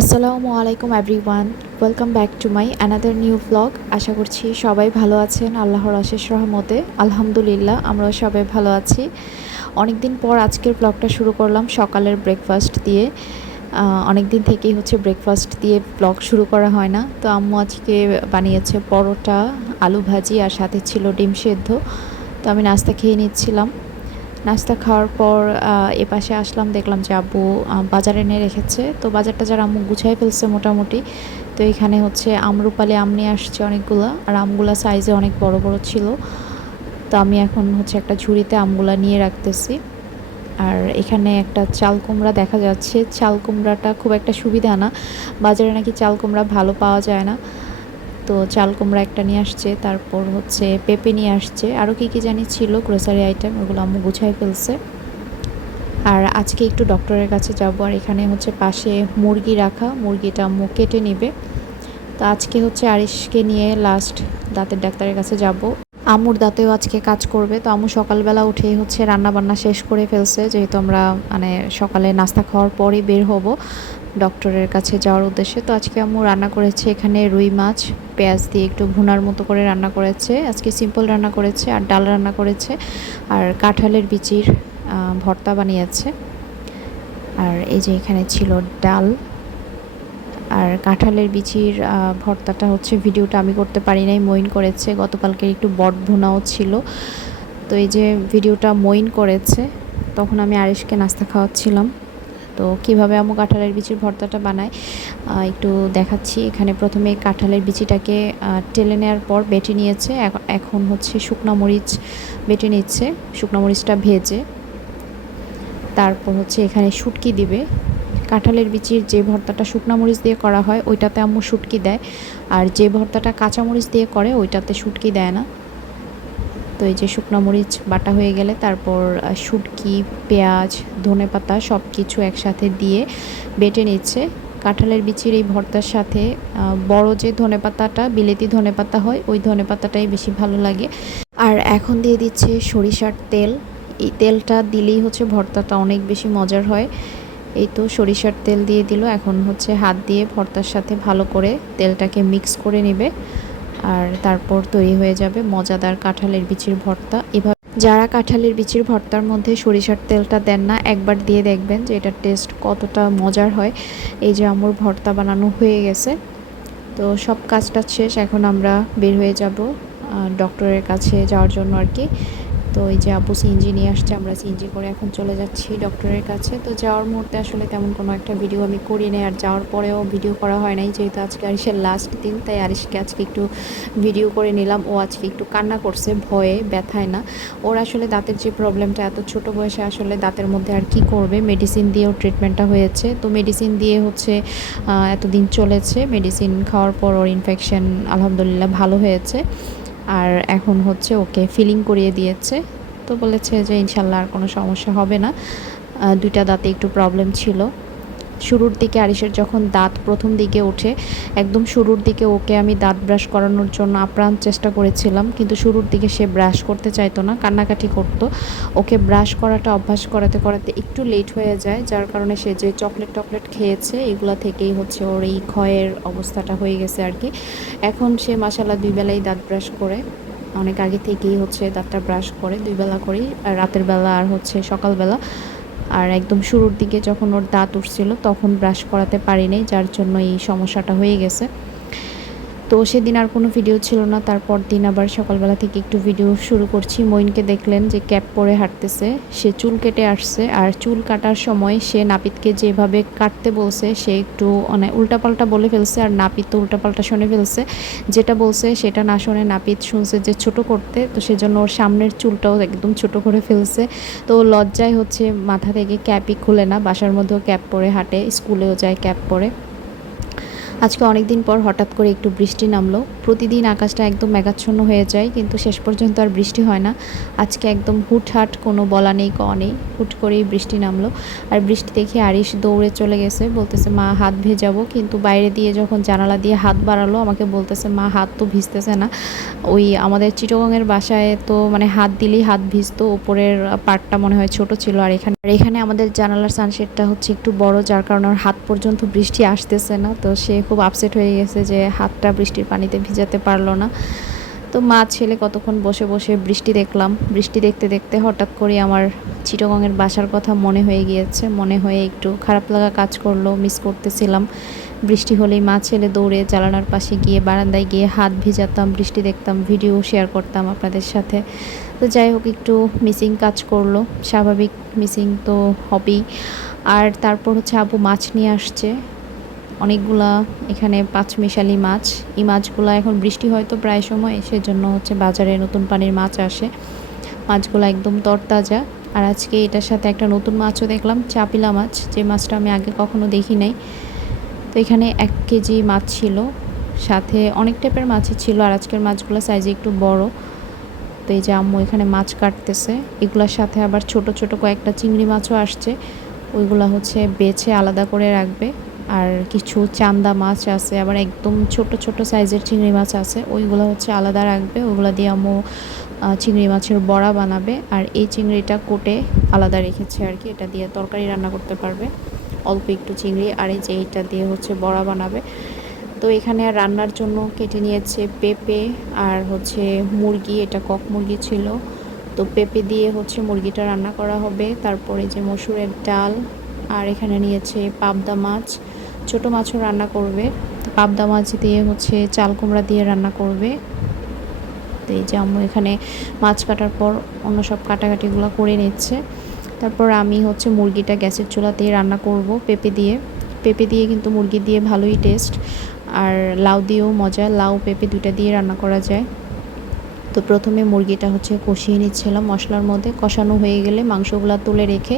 আসসালামু আলাইকুম everyone welcome back to my another new blog আশা করছি সবাই ভালো আছেন, আল্লাহর অশেষ রহমতে। আলহামদুলিল্লাহ, আমরাও সবাই ভালো আছি। অনেক দিন পর আজকের ব্লগটা শুরু করলাম সকালের ব্রেকফাস্ট দিয়ে। অনেক দিন থেকেই হচ্ছে ব্রেকফাস্ট দিয়ে ব্লগ শুরু করা হয় না। তো আম্মু আজকে বানিয়েছে পরোটা, আলু ভাজি আর সাথে ছিল ডিম সেদ্ধ। তো আমি নাস্তা খেয়ে নিচ্ছিলাম। নাস্তা খাওয়ার পর এ পাশে আসলাম, দেখলাম যে আব্বু বাজারে এনে রেখেছে। তো বাজারটা যারা আম্মু গুছাই ফেলছে মোটামুটি, তো এখানে হচ্ছে আমরুপালি আম নিয়ে আসছে অনেকগুলো। আর আমগুলা সাইজে অনেক বড় বড় ছিল। তো আমি এখন হচ্ছে একটা ঝুড়িতে আমগুলা নিয়ে রাখতেছি। আর এখানে একটা চাল কুমড়া দেখা যাচ্ছে। চাল কুমড়াটা খুব একটা সুবিধা না। বাজারে নাকি চাল কুমড়া ভালো পাওয়া যায় না। তো চাল কুমড়া একটা নিয়ে আসছে, তারপর হচ্ছে পেঁপে নিয়ে আসছে। আরও কী কী জানি ছিল গ্রোসারি আইটেম ওগুলো আম্মু গুছাই ফেলছে। আর আজকে একটু ডক্টরের কাছে যাব, আর এখানে হচ্ছে পাশে মুরগি রাখা, মুরগিটা আম্মু কেটে নেবে। তো আজকে হচ্ছে আরিশকে নিয়ে লাস্ট দাঁতের ডাক্তারের কাছে যাব। আমুর দাঁতেও আজকে কাজ করবে, তো আম্মু সকালবেলা উঠে হচ্ছে রান্না বান্না শেষ করে ফেলছে, যেহেতু আমরা মানে সকালে নাস্তা খাওয়ার পরই বের হব। ডক্টরের কাছে যাওয়ার উদ্দেশ্যে। তো আজকে আম্মু রান্না করেছে এখানে রুই মাছ, পেঁয়াজ দিয়ে একটু ভুনার মতো করে রান্না করেছে। আজকে সিম্পল রান্না করেছে, আর ডাল রান্না করেছে, আর কাঁঠালের বিচির ভর্তা বানিয়েছে। আর এই যে এখানে ছিল ডাল, আর কাঁঠালের বিচির ভর্তাটা হচ্ছে ভিডিওটা আমি করতে পারি নাই মইন করেছে। গতকালকে একটু বট ভুনাও ছিল। তো এই যে ভিডিওটা মইন করেছে, তখন আমি আরিশকে নাস্তা খাওয়াচ্ছিলাম। তো কীভাবে আমু কাঁঠালের বিচির ভর্তাটা বানায় একটু দেখাচ্ছি। এখানে প্রথমে কাঁঠালের বিচিটাকে টেলে নেওয়ার পর বেটে নিয়েছে। এখন হচ্ছে শুকনো মরিচ বেটে নিচ্ছে। শুকনো মরিচটা ভেজে তারপর হচ্ছে এখানে শুটকি দিবে। কাঁঠালের বিচির যে ভর্তাটা শুকনো মরিচ দিয়ে করা হয়, ওইটাতে আম্মু শুটকি দেয়। আর যে ভর্তাটা কাঁচা মরিচ দিয়ে করে, ওইটাতে শুটকি দেয় না। তো এই যে শুকনো মরিচ বাটা হয়ে গেলে তারপর শুটকি, পেঁয়াজ, ধনে পাতা সব কিছু একসাথে দিয়ে বেটে নিচ্ছে। কাঁঠালের বিচির এই ভর্তার সাথে বড় যে ধনে পাতাটা, বিলেতি ধনে পাতা হয়, ওই ধনে পাতাটাই বেশি ভালো লাগে। আর এখন দিয়ে দিচ্ছে সরিষার তেল। এই তেলটা দিলেই হচ্ছে ভর্তাটা অনেক বেশি মজার হয়। এই তো সরিষার তেল দিয়ে দিল, এখন হচ্ছে হাত দিয়ে ভর্তার সাথে ভালো করে তেলটাকে মিক্স করে নেবে। আর তারপর তৈরি হয়ে যাবে মজাদার কাঁঠালের বিচির ভর্তা। এভাবে যারা কাঁঠালের বিচির ভর্তার মধ্যে সরিষার তেলটা দেন না, একবার দিয়ে দেখবেন যে এটার টেস্ট কতটা মজার হয়। এই যে আমুর ভর্তা বানানো হয়ে গেছে। তো সব কাজটা শেষ, এখন আমরা বের হয়ে যাব ডক্টরের কাছে যাওয়ার জন্য আর কি। তো এই যে আব্বু সিএনজি নিয়ে আসছে, আমরা সিএনজি করে এখন চলে যাচ্ছি ডক্টরের কাছে। তো যাওয়ার মুহূর্তে আসলে তেমন কোনো একটা ভিডিও আমি করি নাই। আর যাওয়ার পরেও ভিডিও করা হয় নাই, যেহেতু আজকে আরিসের লাস্ট দিন, তাই আরিসকে আজকে একটু ভিডিও করে নিলাম। ও আজকে একটু কান্না করছে, ভয়ে, ব্যথায় না। ওর আসলে দাঁতের যে প্রবলেমটা এত ছোট বয়সে আসলে দাঁতের মধ্যে আর কি করবে? মেডিসিন দিয়েও ট্রিটমেন্টটা হয়েছে। তো মেডিসিন দিয়ে হচ্ছে এতদিন চলেছে। মেডিসিন খাওয়ার পর ওর ইনফেকশন আলহামদুলিল্লাহ, ভালো হয়েছে। আর এখন হচ্ছে ওকে ফিলিং করিয়ে দিয়েছে। তো বলেছে যে, ইনশাল্লাহ আর কোনো সমস্যা হবে না। দুইটা দাঁতে একটু প্রবলেম ছিল। শুরুর দিকে আরিসের যখন দাঁত প্রথম দিকে ওঠে, একদম শুরুর দিকে ওকে আমি দাঁত ব্রাশ করানোর জন্য আপ্রাণ চেষ্টা করেছিলাম, কিন্তু শুরুর দিকে সে ব্রাশ করতে চাইতো না, কান্নাকাটি করতো। ওকে ব্রাশ করাটা, অভ্যাস করাতে করাতে একটু লেট হয়ে যায়, যার কারণে সে যে চকলেট টকলেট খেয়েছে, এগুলা থেকেই হচ্ছে ওর এই ক্ষয়ের অবস্থাটা হয়ে গেছে আর কি। এখন সে মাসালা দুই বেলাই দাঁত ব্রাশ করে, অনেক আগে থেকেই হচ্ছে দাঁতটা ব্রাশ করে, দুই বেলা করেই, রাতের বেলা আর হচ্ছে সকালবেলা। আর একদম শুরুর দিকে যখন ওর দাঁত উঠছিল, তখন ব্রাশ করাতে পারি নাই যার জন্য এই সমস্যাটা হয়ে গেছে। তো সেদিন আর কোনো ভিডিও ছিল না, তারপর দিন আবার সকালবেলা থেকে একটু ভিডিও শুরু করছি। মইনকে দেখলেন যে ক্যাপ পরে হাঁটতেছে, সে চুল কেটে আসছে আর চুল কাটার সময় সে নাপিতকে যেভাবে কাটতে বলছে, সে একটু মানে উল্টাপাল্টা বলে ফেলছে আর নাপিত তো উল্টাপাল্টা শুনে ফেলছে। যেটা বলছে সেটা না শুনে নাপিত শুনছে যে ছোট করতে, তো সেজন্য ওর সামনের চুলটাও একদম ছোট করে ফেলছে। তো লজ্জায় হচ্ছে মাথা থেকে ক্যাপই খুলে না, বাসার মধ্যেও ক্যাপ পরে হাঁটে, স্কুলেও যায় ক্যাপ পরে। আজকে অনেক দিন পর হঠাৎ করে একটু বৃষ্টি নামলো। প্রতিদিন আকাশটা একদম মেঘাচ্ছন্ন হয়ে যায়, কিন্তু শেষ পর্যন্ত আর বৃষ্টি হয় না। আজকে একদম হুটহাট কোনো বলা নেই, ক নেই, হুট করেই বৃষ্টি নামলো। আর বৃষ্টি দেখে আরিশ দৌড়ে চলে গেছে, বলতেছে, মা, হাত ভেজাবো। কিন্তু বাইরে দিয়ে যখন জানালা দিয়ে হাত বাড়ালো, আমাকে বলতেছে, মা, হাত তো ভিজতেছে না। ওই আমাদের চিটগংয়ের বাসায় তো মানে হাত দিলেই হাত ভিজতো উপরের পার্টটা মনে হয় ছোট ছিল। আর এখানে আর এখানে আমাদের জানালার সানশেডটা হচ্ছে একটু বড়, যার কারণে হাত পর্যন্ত বৃষ্টি আসতেছে না। তো সে খুব আপসেট হয়ে গেছে যে হাতটা বৃষ্টির পানিতে ভিজাতে পারল না। তো মা ছেলে কতক্ষণ বসে বসে বৃষ্টি দেখলাম। বৃষ্টি দেখতে দেখতে হঠাৎ করে আমার চিটগংয়ের বাসার কথা মনে হয়ে গিয়েছে। মনে হয়ে একটু খারাপ লাগা কাজ করল মিস করতেছিলাম। বৃষ্টি হলেই মা ছেলে দৌড়ে জানালার পাশে গিয়ে বারান্দায় গিয়ে হাত ভিজাতাম, বৃষ্টি দেখতাম ভিডিও শেয়ার করতাম আপনাদের সাথে। তো যাই হোক, একটু মিসিং কাজ করল। স্বাভাবিক মিসিং তো হবেই। আর তারপর হচ্ছে আবু মাছ নিয়ে আসছে। অনেকগুলা এখানে পাঁচমিশালি মাছ। এই মাছগুলো এখন বৃষ্টি হয়তো প্রায় সময়, সেজন্য হচ্ছে বাজারে নতুন পানির মাছ আসে। মাছগুলো একদম তরতাজা। আর আজকে এটার সাথে একটা নতুন মাছও দেখলাম, চাপিলা মাছ। যে মাছটা আমি আগে কখনো দেখি নাই। তো এখানে এক কেজি মাছ ছিল। সাথে অনেক টাইপের মাছই ছিল, আর আজকের মাছগুলো সাইজে একটু বড়। তো এই যে আম্মু এখানে মাছ কাটতেছে। এগুলোর সাথে আবার ছোট ছোট কয়েকটা চিংড়ি মাছও আসছে। ওইগুলো হচ্ছে বেছে আলাদা করে রাখবে। আর কিছু চান্দা মাছ আছে, আবার একদম ছোট ছোট সাইজের চিংড়ি মাছ আছে, ওইগুলো হচ্ছে আলাদা রাখবে ওইগুলো দিয়ে আম্মু চিংড়ি মাছের বড়া বানাবে, আর এই চিংড়িটা কোটে আলাদা রেখেছে আর কি, এটা দিয়ে তরকারি রান্না করতে পারবে, অল্প একটু চিংড়ি, আর এই যে এইটা দিয়ে হচ্ছে বড়া বানাবে। তো এখানে রান্নার জন্য কেটে নিয়েছে পেঁপে আর হচ্ছে মুরগি, এটা কক মুরগি ছিল। তো পেঁপে দিয়ে হচ্ছে মুরগিটা রান্না করা হবে, তারপরে যে মসুরের ডাল, আর এখানে নিয়েছে পাবদা মাছ ছোট মাছও রান্না করবে। পাবদা মাছ দিয়ে হচ্ছে চাল কুমড়া দিয়ে রান্না করবে। তো এই যে আম্মু এখানে মাছ কাটার পর অন্য সব কাটাকাটিগুলো করে নিচ্ছে। তারপর আমি হচ্ছে মুরগিটা গ্যাসের চুলাতেই রান্না করব পেঁপে দিয়ে। পেঁপে দিয়ে কিন্তু মুরগি দিয়ে ভালোই টেস্ট আর লাউ দিয়েও মজা, লাউ, পেঁপে দুইটা দিয়ে রান্না করা যায়। তো প্রথমে মুরগিটা হচ্ছে কষিয়ে নিচ্ছিলাম মশলার মধ্যে। কষানো হয়ে গেলে মাংসগুলো তুলে রেখে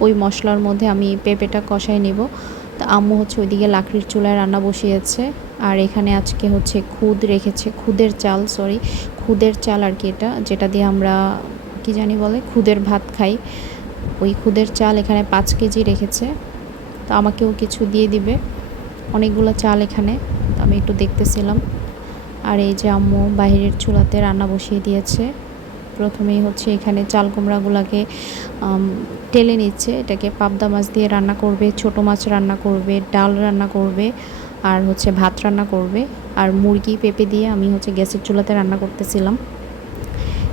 ওই মশলার মধ্যে আমি পেঁপেটা কষাই নেব। তো আম্মু হচ্ছে ওইদিকে লাকড়ির চুলায় রান্না বসিয়েছে। আর এখানে আজকে হচ্ছে খুদ রেখেছে, খুদের চাল সরি খুদের চাল আর কি এটা, যেটা দিয়ে আমরা কি জানি বলে, খুদের ভাত খাই। ওই খুদের চাল এখানে পাঁচ কেজি রেখেছে। তো আমাকেও কিছু দিয়ে দিবে। অনেকগুলো চাল এখানে আমি একটু দেখতেছিলাম। আর এই যে আম্মু বাহিরের চুলাতে রান্না বসিয়ে দিয়েছে। প্রথমেই হচ্ছে এখানে চাল কুমড়াগুলোকে টেলে নিচ্ছে। এটাকে পাবদা মাছ দিয়ে রান্না করবে, ছোট মাছ রান্না করবে, ডাল রান্না করবে, আর হচ্ছে ভাত রান্না করবে। আর মুরগি পেঁপে দিয়ে আমি হচ্ছে গ্যাসের চুলাতে রান্না করতেছিলাম।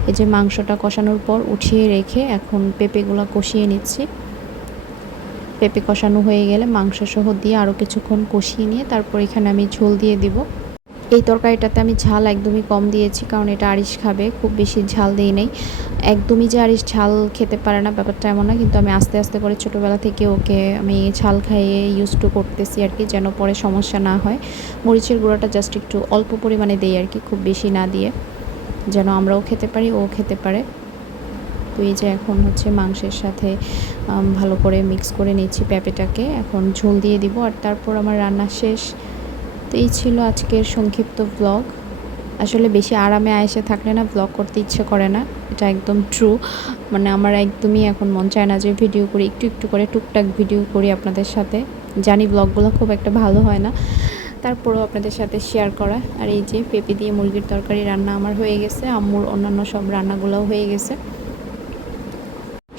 এই যে মাংসটা কষানোর পর উঠিয়ে রেখে এখন পেঁপেগুলো কষিয়ে নিচ্ছি। পেঁপে কষানো হয়ে গেলে মাংস সহ দিয়ে আরও কিছুক্ষণ কষিয়ে নিয়ে তারপর এখানে আমি ঝোল দিয়ে দিব। এই তরকারিটাতে আমি ঝাল একদমই কম দিয়েছি, কারণ এটা আরিশ খাবে, খুব বেশি ঝাল দিই নেই। একদমই যে আরিশ ঝাল খেতে পারে না, ব্যাপারটা এমন না, কিন্তু আমি আস্তে আস্তে করে ছোটোবেলা থেকে ওকে আমি ঝাল খাইয়ে ইউজ টু করতেছি আর কি, যেন পরে সমস্যা না হয়। মরিচের গুঁড়োটা জাস্ট একটু অল্প পরিমাণে দিই আর কি, খুব বেশি না দিয়ে, যেন আমরাও খেতে পারি, ও খেতে পারে। তো এই যে এখন হচ্ছে মাংসের সাথে ভালো করে মিক্স করে নিচ্ছি পেঁপেটাকে, এখন ঝোল দিয়ে দিব, আর তারপর আমার রান্না শেষ। তো এই ছিল আজকের সংক্ষিপ্ত ব্লগ আসলে বেশি আরামে আয়েসে থাকলে না ব্লগ করতে ইচ্ছে করে না, এটা একদম ট্রু মানে আমার একদমই এখন মন চায় না যে ভিডিও করি, একটু একটু করে টুকটাক ভিডিও করি আপনাদের সাথে। জানি ব্লগগুলো খুব একটা ভালো হয় না, তারপরেও আপনাদের সাথে শেয়ার করা। আর এই যে পেঁপে দিয়ে মুরগির তরকারি রান্না আমার হয়ে গেছে, আম্মুর অন্যান্য সব রান্নাগুলোও হয়ে গেছে।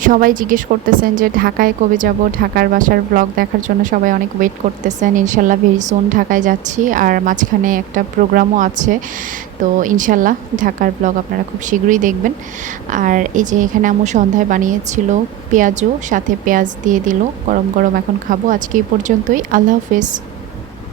সবাই জিজ্ঞেস করতেছেন যে, ঢাকায় কবে যাব? ঢাকার বাসার ব্লগ দেখার জন্য সবাই অনেক ওয়েট করতেছেন। ইনশাল্লাহ ভেরি সুন ঢাকায় যাচ্ছি। আর মাঝখানে একটা প্রোগ্রামও আছে। তো ইনশাল্লাহ ঢাকার ব্লগ আপনারা খুব শীঘ্রই দেখবেন। আর এই যে এখানে আমু সন্ধ্যায় বানিয়েছিল পেঁয়াজও সাথে পেঁয়াজ দিয়ে দিল। গরম গরম এখন খাব। আজকে এই পর্যন্তই। আল্লাহ হাফেজ।